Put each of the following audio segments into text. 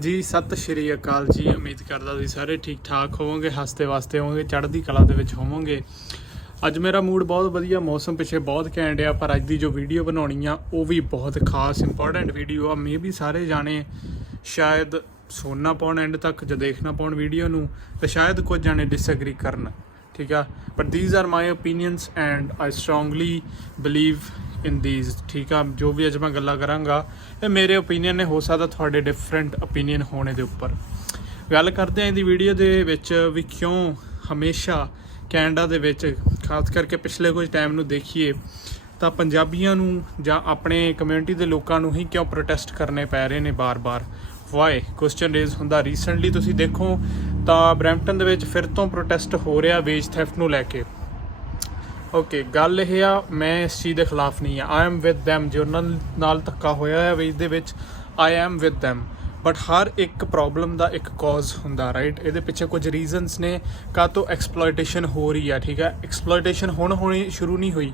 ਜੀ, ਸਤਿ ਸ਼੍ਰੀ ਅਕਾਲ ਜੀ। ਉਮੀਦ ਕਰਦਾ ਤੁਸੀਂ ਸਾਰੇ ਠੀਕ ਠਾਕ ਹੋਵੋਗੇ, ਹੱਸਦੇ ਵਾਸਤੇ ਹੋਵੋਗੇ, ਚੜ੍ਹਦੀ ਕਲਾ ਦੇ ਵਿੱਚ ਹੋਵੋਗੇ। ਅੱਜ ਮੇਰਾ ਮੂਡ ਬਹੁਤ ਵਧੀਆ, ਮੌਸਮ ਪਿੱਛੇ ਬਹੁਤ ਘੈਂਟ ਆ, ਪਰ ਅੱਜ ਦੀ ਜੋ ਵੀਡੀਓ ਬਣਾਉਣੀ ਆ, ਉਹ ਵੀ ਬਹੁਤ ਖਾਸ ਇੰਪੋਰਟੈਂਟ ਵੀਡੀਓ ਆ। ਮੇ ਵੀ ਸਾਰੇ ਜਾਣੇ ਸ਼ਾਇਦ ਸੁਣਨਾ ਪਾਉਣ ਐਂਡ ਤੱਕ ਜਾਂ ਦੇਖਣਾ ਪਾਉਣ ਵੀਡੀਓ ਨੂੰ, ਤੇ ਸ਼ਾਇਦ ਕੁਝ ਜਾਣੇ ਡਿਸਐਗਰੀ ਕਰਨ। ਠੀਕ ਆ? But these are my opinions and I strongly believe in ਠੀਕ ਆ? ਜੋ ਵੀ ਅੱਜ ਮੈਂ ਗੱਲਾਂ ਕਰਾਂਗਾ, ਇਹ ਮੇਰੇ ਓਪੀਨੀਅਨ ਨੇ, ਹੋ ਸਕਦਾ ਤੁਹਾਡੇ ਡਿਫਰੈਂਟ ਓਪੀਨੀਅਨ ਹੋਣੇ ਦੇ ਉੱਪਰ। ਗੱਲ ਕਰਦੇ ਆਂ ਇਹਦੀ ਵੀਡੀਓ ਦੇ ਵਿੱਚ ਵੀ ਕਿਉਂ ਹਮੇਸ਼ਾ ਕੈਨੇਡਾ ਦੇ ਵਿੱਚ, ਖਾਸ ਕਰਕੇ ਪਿਛਲੇ ਕੁਝ ਟਾਈਮ ਨੂੰ ਦੇਖੀਏ, ਤਾਂ ਪੰਜਾਬੀਆਂ ਨੂੰ ਜਾਂ ਆਪਣੇ ਕਮਿਊਨਿਟੀ ਦੇ ਲੋਕਾਂ ਨੂੰ ਹੀ ਕਿਉਂ ਪ੍ਰੋਟੈਸਟ ਕਰਨੇ ਪੈ ਰਹੇ ਨੇ ਬਾਰ-ਬਾਰ? ਵਾਈ ਕੁਐਸਚਨ ਰੇਜ਼ ਹੁੰਦਾ ਰੀਸੈਂਟਲੀ ਤੁਸੀਂ ਦੇਖੋ, ਤਾਂ ਬਰੈਂਪਟਨ ਦੇ ਵਿੱਚ ਫਿਰ ਤੋਂ ਪ੍ਰੋਟੈਸਟ ਹੋ ਰਿਹਾ ਵੇਜ ਥੈਫਟ ਨੂੰ ਲੈ ਕੇ। ਓਕੇ ਗੱਲ ਇਹ ਆ, ਮੈਂ ਇਸ ਚੀਜ਼ ਦੇ ਖਿਲਾਫ ਨਹੀਂ ਆ। ਆਈ ਐਮ ਵਿਦ them, ਜੇ ਉਹਨਾਂ ਨਾਲ ਧੱਕਾ ਹੋਇਆ ਹੈ ਵੇਜ ਦੇ ਵਿੱਚ I am with them. But ਹਰ ਇੱਕ ਪ੍ਰੋਬਲਮ ਦਾ ਇੱਕ ਕਾਜ਼ ਹੁੰਦਾ ਰਾਈਟ ਇਹਦੇ ਪਿੱਛੇ ਕੁਝ ਰੀਜ਼ਨਸ ਨੇ ਕਾ ਤੋਂ ਐਕਸਪਲੋਇਟੇਸ਼ਨ ਹੋ ਰਹੀ ਆ, ਠੀਕ ਹੈ ਐਕਸਪਲੋਇਟੇਸ਼ਨ ਹੁਣ ਹੋਣੀ ਸ਼ੁਰੂ ਨਹੀਂ ਹੋਈ,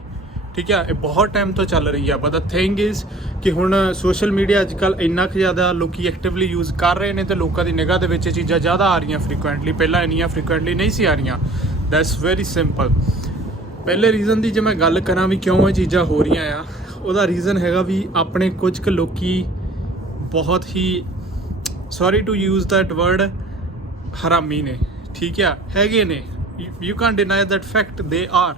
ਠੀਕ ਹੈ ਇਹ ਬਹੁਤ ਟਾਈਮ ਤੋਂ ਚੱਲ ਰਹੀ ਆ। ਬਟ ਦ ਥਿੰਗ ਇਜ਼ ਕਿ ਹੁਣ ਸੋਸ਼ਲ ਮੀਡੀਆ ਅੱਜ ਅੱਜਕੱਲ ਇੰਨਾ ਕੁ ਜ਼ਿਆਦਾ ਲੋਕੀ ਐਕਟਿਵਲੀ ਯੂਜ਼ ਕਰ ਰਹੇ ਨੇ ਤੇ ਲੋਕਾਂ ਦੀ ਨਿਗਾਹ ਦੇ ਵਿੱਚ ਇਹ ਚੀਜ਼ਾਂ ਜ਼ਿਆਦਾ ਆ ਰਹੀਆਂ ਫ੍ਰੀਕੁਐਂਟਲੀ ਪਹਿਲਾਂ ਇੰਨੀਆਂ ਫ੍ਰੀਕੁਐਂਟਲੀ ਨਹੀਂ ਸੀ ਆ ਰਹੀਆਂ। ਦੈਟਸ ਵੈਰੀ ਸਿੰਪਲ ਪਹਿਲੇ ਰੀਜ਼ਨ ਦੀ ਜੇ ਮੈਂ ਗੱਲ ਕਰਾਂ ਵੀ ਕਿਉਂ ਇਹ ਚੀਜ਼ਾਂ ਹੋ ਰਹੀਆਂ ਆ, ਉਹਦਾ ਰੀਜ਼ਨ ਹੈਗਾ ਵੀ ਆਪਣੇ ਕੁਝ ਕੁ ਲੋਕੀ ਬਹੁਤ ਹੀ sorry to use that word ਹਰਾਮੀ ਨੇ, ਠੀਕ ਆ, ਹੈਗੇ ਨੇ you can deny that fact they are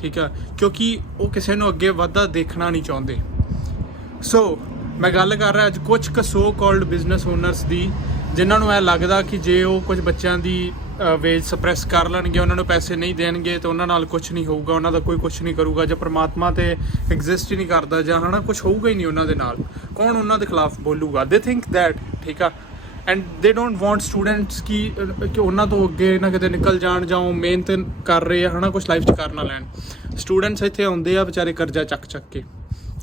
ਠੀਕ ਆ, ਕਿਉਂਕਿ ਉਹ ਕਿਸੇ ਨੂੰ ਅੱਗੇ ਵਧਦਾ ਦੇਖਣਾ ਨਹੀਂ ਚਾਹੁੰਦੇ। ਸੋ ਮੈਂ ਗੱਲ ਕਰ ਰਿਹਾ ਅੱਜ ਕੁਝ ਕੁ ਸੋ ਕਾਲਡ ਬਿਜ਼ਨਸ ਓਨਰਸ ਦੀ, ਜਿਨ੍ਹਾਂ ਨੂੰ ਇਹ ਲੱਗਦਾ ਕਿ ਜੇ ਉਹ ਕੁਝ ਬੱਚਿਆਂ ਦੀ ਵੇਜ ਸਪਰੈਸ ਕਰ ਲੈਣਗੇ, ਉਹਨਾਂ ਨੂੰ ਪੈਸੇ ਨਹੀਂ ਦੇਣਗੇ ਤਾਂ ਉਹਨਾਂ ਨਾਲ ਕੁਝ ਨਹੀਂ ਹੋਊਗਾ, ਉਹਨਾਂ ਦਾ ਕੋਈ ਕੁਝ ਨਹੀਂ ਕਰੂਗਾ, ਜਾਂ ਪ੍ਰਮਾਤਮਾ ਤੇ ਐਗਜ਼ਿਸਟ ਹੀ ਨਹੀਂ ਕਰਦਾ, ਜਾਂ ਹਨਾ ਕੁਝ ਹੋਊਗਾ ਹੀ ਨਹੀਂ ਉਹਨਾਂ ਦੇ ਨਾਲ। ਕੌਣ ਉਹਨਾਂ ਦੇ ਖਿਲਾਫ ਬੋਲੂਗਾ? ਦੇ ਥਿੰਕ ਥੈਟ ਠੀਕ ਆ? And they don't want students ਕੀ ਕਿ ਉਹਨਾਂ ਤੋਂ ਅੱਗੇ ਨਾ ਕਿਤੇ ਨਿਕਲ ਜਾਣ, ਜਾਂ ਉਹ ਮਿਹਨਤ ਕਰ ਰਹੇ ਆ, ਹਨਾ ਕੁਝ ਲਾਈਫ 'ਚ ਕਰ ਨਾ ਲੈਣ। ਸਟੂਡੈਂਟਸ ਇੱਥੇ ਆਉਂਦੇ ਆ, ਵਿਚਾਰੇ ਕਰਜ਼ਾ ਚੱਕ ਚੱਕ ਕੇ।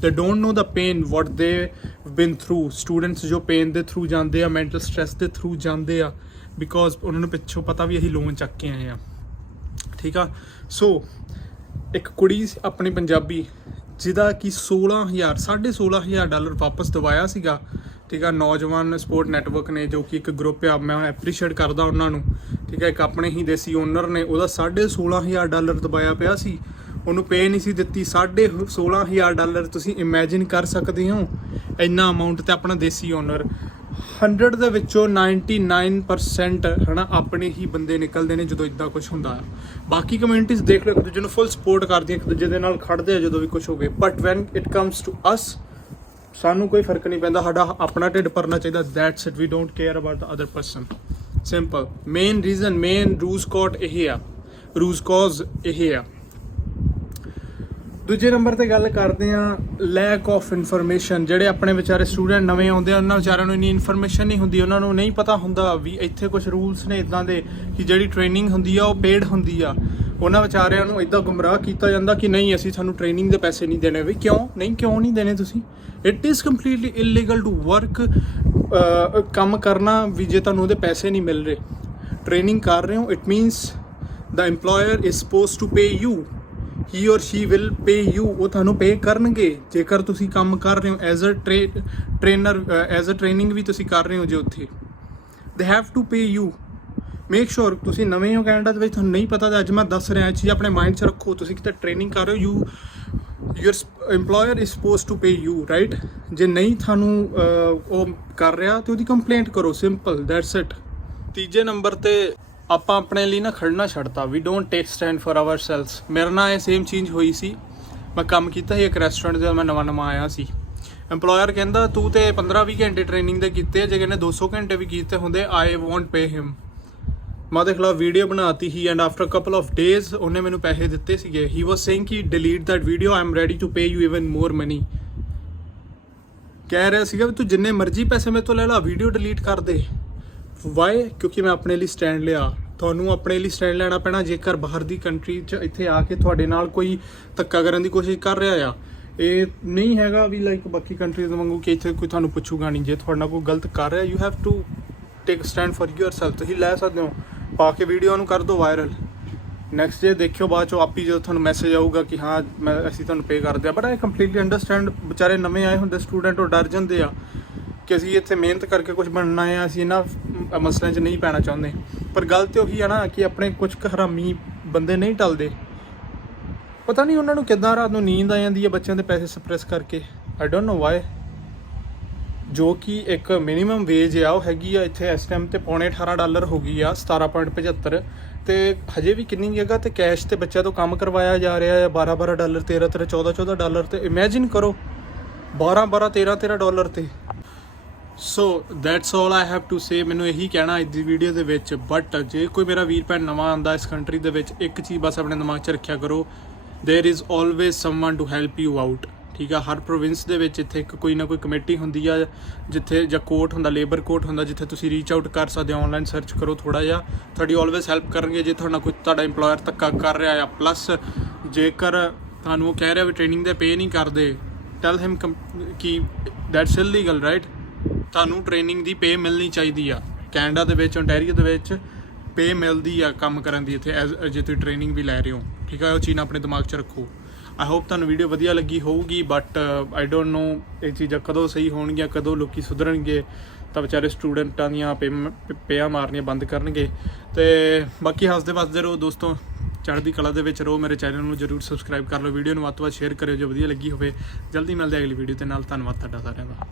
They don't know the pain what they been through students ਜੋ ਪੇਨ ਦੇ ਥਰੂ ਜਾਂਦੇ ਆ ਮੈਂਟਲ stress ਦੇ ਥਰੂ ਜਾਂਦੇ ਆ ਬਿਕੋਜ਼ ਉਹਨਾਂ ਨੂੰ ਪਿੱਛੋਂ ਪਤਾ ਵੀ ਅਸੀਂ ਲੋਨ ਚੱਕ ਕੇ ਆਏ ਆ। ਠੀਕ ਆ? ਸੋ ਇੱਕ ਕੁੜੀ ਸੀ ਆਪਣੀ ਪੰਜਾਬੀ, ਜਿਹਦਾ ਕਿ 16000 16500 ਡਾਲਰ ਵਾਪਸ ਦਵਾਇਆ ਸੀਗਾ। ਠੀਕ ਆ? ਨੌਜਵਾਨ ਸਪੋਰਟ ਨੈਟਵਰਕ ਨੇ, ਜੋ ਕਿ ਇੱਕ ਗਰੁੱਪ ਆ, ਮੈਂ ਐਪਰੀਸ਼ੀਏਟ ਕਰਦਾ ਉਹਨਾਂ ਨੂੰ। ਠੀਕ ਆ? ਇੱਕ ਆਪਣੇ ਹੀ ਦੇਸੀ ਓਨਰ ਨੇ, ਉਹਦਾ 16500 ਡਾਲਰ ਦਬਾਇਆ ਪਿਆ ਸੀ। ਉਹਨੂੰ ਪੇ ਨਹੀਂ ਸੀ ਦਿੱਤੀ 16500 ਡਾਲਰ ਤੁਸੀਂ ਇਮੇਜਿਨ ਕਰ ਸਕਦੇ ਹੋ। ਇੰਨਾ ਅਮਾਉਂਟ ਤੇ ਆਪਣਾ ਦੇਸੀ ਓਨਰ 100 ਦੇ ਵਿੱਚੋਂ 99% ਹਨਾ, ਆਪਣੇ ਹੀ ਬੰਦੇ ਨਿਕਲਦੇ ਨੇ ਜਦੋਂ ਇਦਾਂ ਕੁਝ ਹੁੰਦਾ। ਆ ਬਾਕੀ ਕਮਿਊਨਿਟੀਜ਼ ਦੇਖ ਲਓ, ਇੱਕ ਦੂਜੇ ਨੂੰ ਫੁੱਲ ਸਪੋਰਟ ਕਰਦੀਆਂ ਇੱਕ ਦੂਜੇ ਦੇ ਨਾਲ ਖੜਦੇ ਆ ਜਦੋਂ ਵੀ ਕੁਝ ਹੋਵੇ but when it comes to us ਸਾਨੂੰ ਕੋਈ ਫ਼ਰਕ ਨਹੀਂ ਪੈਂਦਾ, ਸਾਡਾ ਆਪਣਾ ਢਿੱਡ ਭਰਨਾ ਚਾਹੀਦਾ। That's it we don't care about the other person simple main reason main root cause ਇਹ ਆ। ਰੂਸ ਕਾਜ਼ ਇਹ ਆ। ਦੂਜੇ ਨੰਬਰ ਤੇ ਗੱਲ ਕਰਦੇ ਆ ਲੈਕ ਆਫ ਇਨਫੋਰਮੇਸ਼ਨ ਜਿਹੜੇ ਆਪਣੇ ਵਿਚਾਰੇ ਸਟੂਡੈਂਟ ਨਵੇਂ ਆਉਂਦੇ ਆ, ਉਹਨਾਂ ਵਿਚਾਰਿਆਂ ਨੂੰ ਇੰਨੀ ਇਨਫੋਰਮੇਸ਼ਨ ਨਹੀਂ ਹੁੰਦੀ, ਉਹਨਾਂ ਨੂੰ ਨਹੀਂ ਪਤਾ ਹੁੰਦਾ ਵੀ ਇੱਥੇ ਕੁਝ ਰੂਲਸ ਨੇ ਇਦਾਂ ਦੇ, ਕਿ ਜਿਹੜੀ ਟ੍ਰੇਨਿੰਗ ਹੁੰਦੀ ਆ, ਉਹ ਪੇਡ ਹੁੰਦੀ ਆ। ਉਹਨਾਂ ਵਿਚਾਰਿਆਂ ਨੂੰ ਇਦਾਂ ਗੁੰਮਰਾਹ ਕੀਤਾ ਜਾਂਦਾ ਕਿ ਨਹੀਂ, ਅਸੀਂ ਤੁਹਾਨੂੰ ਟ੍ਰੇਨਿੰਗ ਦੇ ਪੈਸੇ ਨਹੀਂ ਦੇਣੇ। ਵੀ ਕਿਉਂ? ਨਹੀਂ ਕਿਉਂ ਨਹੀਂ ਦੇਣੇ ਤੁਸੀਂ? It is completely illegal to work ਕੰਮ ਕਰਨਾ ਵੀ ਜੇ ਤੁਹਾਨੂੰ ਉਹਦੇ ਪੈਸੇ ਨਹੀਂ ਮਿਲ ਰਹੇ। ਟ੍ਰੇਨਿੰਗ ਕਰ ਰਹੇ ਹੋ it means the employer is supposed to pay you he or she will pay you ਉਹ ਤੁਹਾਨੂੰ ਪੇ ਕਰਨਗੇ। ਜੇਕਰ ਤੁਸੀਂ ਕੰਮ ਕਰ ਰਹੇ ਹੋ as a trainer as a training ਵੀ ਤੁਸੀਂ ਕਰ ਰਹੇ ਹੋ ਜੇ ਉੱਥੇ। They have to pay you make sure ਤੁਸੀਂ ਨਵੇਂ ਹੋ ਕੈਨੇਡਾ ਦੇ ਵਿੱਚ, ਤੁਹਾਨੂੰ ਨਹੀਂ ਪਤਾ ਤਾਂ ਅੱਜ ਮੈਂ ਦੱਸ ਰਿਹਾ, ਇਹ ਚੀਜ਼ ਆਪਣੇ ਮਾਈਂਡ 'ਚ ਰੱਖੋ। ਤੁਸੀਂ ਕਿਤੇ ਟ੍ਰੇਨਿੰਗ ਕਰ ਰਹੇ ਹੋ you your EMPLOYER is supposed to pay you right ਜੇ ਨਹੀਂ ਤੁਹਾਨੂੰ ਉਹ ਕਰ ਰਿਹਾ, ਤੇ ਉਹਦੀ ਕੰਪਲੇਂਟ ਕਰੋ ਸਿੰਪਲ ਦੈਟਸ ਇਟ ਤੀਜੇ ਨੰਬਰ ਤੇ ਆਪਾਂ ਆਪਣੇ ਲਈ ਨਾ ਖੜਨਾ ਛੱਡਤਾ। We don't take stand for ourselves ਮੇਰਾ ਨਾਲ ਇਹ ਸੇਮ ਚੀਜ਼ ਹੋਈ ਸੀ। ਮੈਂ ਕੰਮ ਕੀਤਾ ਸੀ ਇੱਕ ਰੈਸਟੋਰੈਂਟ ਦੇ ਮੈਂ ਨਵਾਂ ਨਵਾਂ ਆਇਆ ਸੀ। EMPLOYER ਕਹਿੰਦਾ ਤੂੰ ਤੇ 15-20 ਘੰਟੇ ਟ੍ਰੇਨਿੰਗ ਦੇ ਕੀਤੇ ਆ, ਜੇ ਕਿਨੇ 200 ਘੰਟੇ ਵੀ ਕੀਤੇ ਹੁੰਦੇ ਆਈ ਵੋਂਟ ਪੇ ਹਿਮ ਮੈਂ ਉਹਦੇ ਖਿਲਾਫ ਵੀਡੀਓ ਬਣਾਤੀ ਹੀ and after couple of days ਉਹਨੇ ਮੈਨੂੰ ਪੈਸੇ ਦਿੱਤੇ ਸੀਗੇ। ਹੀ ਵਾਸ ਸੇਇੰਗ ਕਿ delete that video I am ready to pay you even more money ਕਹਿ ਰਿਹਾ ਸੀਗਾ ਵੀ ਤੂੰ ਜਿੰਨੇ ਮਰਜ਼ੀ ਪੈਸੇ ਮੇਰੇ ਤੋਂ ਲੈ ਲਾ ਵੀਡੀਓ ਡਿਲੀਟ ਕਰ ਦੇ। ਵਾਈ ਕਿਉਂਕਿ ਮੈਂ ਆਪਣੇ ਲਈ ਸਟੈਂਡ ਲਿਆ। ਤੁਹਾਨੂੰ ਆਪਣੇ ਲਈ ਸਟੈਂਡ ਲੈਣਾ ਪੈਣਾ ਜੇਕਰ ਬਾਹਰ ਦੀ ਕੰਟਰੀ 'ਚ ਇੱਥੇ ਆ ਕੇ ਤੁਹਾਡੇ ਨਾਲ ਕੋਈ ਧੱਕਾ ਕਰਨ ਦੀ ਕੋਸ਼ਿਸ਼ ਕਰ ਰਿਹਾ ਆ। ਇਹ ਨਹੀਂ ਹੈਗਾ ਵੀ ਲਾਈਕ ਬਾਕੀ ਕੰਟਰੀਜ਼ ਵਾਂਗੂ ਕਿ ਇੱਥੇ ਕੋਈ ਤੁਹਾਨੂੰ ਪੁੱਛੂਗਾ ਨਹੀਂ। ਜੇ ਤੁਹਾਡਾ ਕੋਈ ਗਲਤ ਕਰ ਰਿਹਾ you have to take stand for yourself ਤੁਸੀਂ ਲੈ ਸਕਦੇ ਹੋ। ਪਾ ਕੇ ਵੀਡੀਓ ਨੂੰ ਕਰ ਦਿਓ ਵਾਇਰਲ ਨੈਕਸਟ ਡੇ ਦੇਖਿਓ ਬਾਅਦ ਚੋਂ ਆਪੀ ਜਦੋਂ ਤੁਹਾਨੂੰ ਮੈਸੇਜ ਆਊਗਾ ਕਿ ਹਾਂ, ਮੈਂ, ਅਸੀਂ ਤੁਹਾਨੂੰ ਪੇ ਕਰਦੇ ਆ ਬਟ ਆਈ ਕੰਪਲੀਟਲੀ ਅੰਡਰਸਟੈਂਡ ਵਿਚਾਰੇ ਨਵੇਂ ਆਏ ਹੁੰਦੇ ਸਟੂਡੈਂਟ ਉਹ ਡਰ ਜਾਂਦੇ ਆ ਕਿ ਅਸੀਂ ਇੱਥੇ ਮਿਹਨਤ ਕਰਕੇ ਕੁਝ ਬਣਨਾ ਹੈ ਅਸੀਂ ਇਹਨਾਂ ਮਸਲਿਆਂ 'ਚ ਨਹੀਂ ਪੈਣਾ ਚਾਹੁੰਦੇ। ਪਰ ਗੱਲ ਤੇ ਉਹੀ ਆ ਨਾ ਕਿ ਆਪਣੇ ਕੁਝ ਕੁ ਹਰਾਮੀ ਬੰਦੇ ਨਹੀਂ ਟਲਦੇ। ਪਤਾ ਨਹੀਂ ਉਹਨਾਂ ਨੂੰ ਕਿੱਦਾਂ ਰਾਤ ਨੂੰ ਨੀਂਦ ਆ ਜਾਂਦੀ ਹੈ ਬੱਚਿਆਂ ਦੇ ਪੈਸੇ ਸਪਰੈਸ ਕਰਕੇ। ਆਈ ਡੋਨਟ ਨੋ ਵਾਈ ਜੋ ਕਿ ਇੱਕ ਮਿਨੀਮਮ ਵੇਜ ਆ, ਉਹ ਹੈਗੀ ਆ ਇੱਥੇ ਇਸ ਟਾਈਮ ਤੇ ਪੌਣੇ 18 ਡਾਲਰ ਹੋ ਗਈ ਆ 17.75 ਤੇ ਹਜੇ ਵੀ ਕਿੰਨੀ ਜਗ੍ਹਾ ਤੇ ਕੈਸ਼ ਤੇ ਬੱਚਿਆਂ ਤੋਂ ਕੰਮ ਕਰਵਾਇਆ ਜਾ ਰਿਹਾ ਹੈ 12 12 ਡਾਲਰ 13 13 14 14 ਡਾਲਰ ਤੇ। ਇਮੇਜਿਨ ਕਰੋ। 12 12 13 13 ਡਾਲਰ ਤੇ। so that's all I have to say ਮੈਨੂੰ ਇਹੀ ਕਹਿਣਾ ਅੱਜ ਦੀ ਵੀਡੀਓ ਦੇ ਵਿੱਚ ਬਟ ਜੇ ਕੋਈ ਮੇਰਾ ਵੀਰ ਭੈਣ ਨਵਾਂ ਆਂਦਾ ਇਸ ਕੰਟਰੀ ਦੇ ਵਿੱਚ ਇੱਕ ਚੀਜ਼ ਬਸ ਆਪਣੇ ਦਿਮਾਗ 'ਚ ਰੱਖਿਆ ਕਰੋ there is always someone to help you out ਠੀਕ ਆ ਹਰ ਪ੍ਰੋਵਿੰਸ ਦੇ ਵਿੱਚ ਇੱਥੇ ਇੱਕ ਕੋਈ ਨਾ ਕੋਈ ਕਮੇਟੀ ਹੁੰਦੀ ਆ ਜਿੱਥੇ ਜਾਂ ਕੋਰਟ ਹੁੰਦਾ ਲੇਬਰ ਕੋਰਟ ਹੁੰਦਾ ਜਿੱਥੇ ਤੁਸੀਂ ਰੀਚ ਆਊਟ ਕਰ ਸਕਦੇ ਹੋ ਆਨਲਾਈਨ ਸਰਚ ਕਰੋ ਥੋੜਾ ਜਿਹਾ ਤੁਹਾਡੀ ਆਲਵੇਜ਼ ਹੈਲਪ ਕਰਨਗੇ ਜੇ ਤੁਹਾਡਾ ਕੋਈ ਤੁਹਾਡਾ EMPLOYER ਧੱਕਾ ਕਰ ਰਿਹਾ ਆ ਪਲੱਸ ਜੇਕਰ ਤੁਹਾਨੂੰ ਉਹ ਕਹਿ ਰਿਹਾ ਵੀ ਟ੍ਰੇਨਿੰਗ ਦੇ ਪੇ ਨਹੀਂ ਕਰਦੇ ਟੈਲ ਹਿਮ ਕਿ ਦੈਟਸ ਇਲੀਗਲ ਰਾਈਟ ਤੁਹਾਨੂੰ ਟ੍ਰੇਨਿੰਗ ਦੀ ਪੇ ਮਿਲਣੀ ਚਾਹੀਦੀ ਆ। ਕੈਨੇਡਾ ਦੇ ਵਿੱਚ ਓਨਟਾਰੀਓ ਦੇ ਵਿੱਚ ਪੇ ਮਿਲਦੀ ਆ ਕੰਮ ਕਰਨ ਦੀ ਇੱਥੇ, as- ਜੇ ਤੁਸੀਂ ਟ੍ਰੇਨਿੰਗ ਵੀ ਲੈ ਰਹੇ ਹੋ। ਠੀਕ ਆ, ਉਹ ਚੀਜ਼ ਆਪਣੇ ਦਿਮਾਗ 'ਚ ਰੱਖੋ। ਆਈ ਹੋਪ ਤੁਹਾਨੂੰ ਵੀਡੀਓ ਵਧੀਆ ਲੱਗੀ ਹੋਊਗੀ ਬਟ ਆਈ ਡੋਨਟ ਨੋ ਇਹ ਚੀਜ਼ਾਂ ਕਦੋਂ ਸਹੀ ਹੋਣਗੀਆਂ, ਕਦੋਂ ਲੋਕੀ ਸੁਧਰਨਗੇ। ਤਾਂ ਵਿਚਾਰੇ ਸਟੂਡੈਂਟਾਂ ਦੀਆਂ ਪਿਆ ਮਾਰਨੀਆਂ ਬੰਦ ਕਰਨਗੇ। ਤੇ ਬਾਕੀ ਹੱਸਦੇ ਵਸਦੇ ਰਹੋ ਦੋਸਤੋ। ਚੜ੍ਹਦੀ ਕਲਾ ਦੇ ਵਿੱਚ ਰਹੋ, ਮੇਰੇ ਚੈਨਲ ਨੂੰ ਜਰੂਰ ਸਬਸਕ੍ਰਾਈਬ ਕਰ ਲਓ। ਵੀਡੀਓ ਨੂੰ ਵੱਧ ਤੋਂ ਵੱਧ ਸ਼ੇਅਰ ਕਰਿਓ ਜੇ ਵਧੀਆ ਲੱਗੀ ਹੋਵੇ। ਜਲਦੀ ਮਿਲਦੇ ਅਗਲੀ ਵੀਡੀਓ ਤੇ। ਨਾਲ ਧੰਨਵਾਦ ਤੁਹਾਡਾ ਸਾਰਿਆਂ ਦਾ।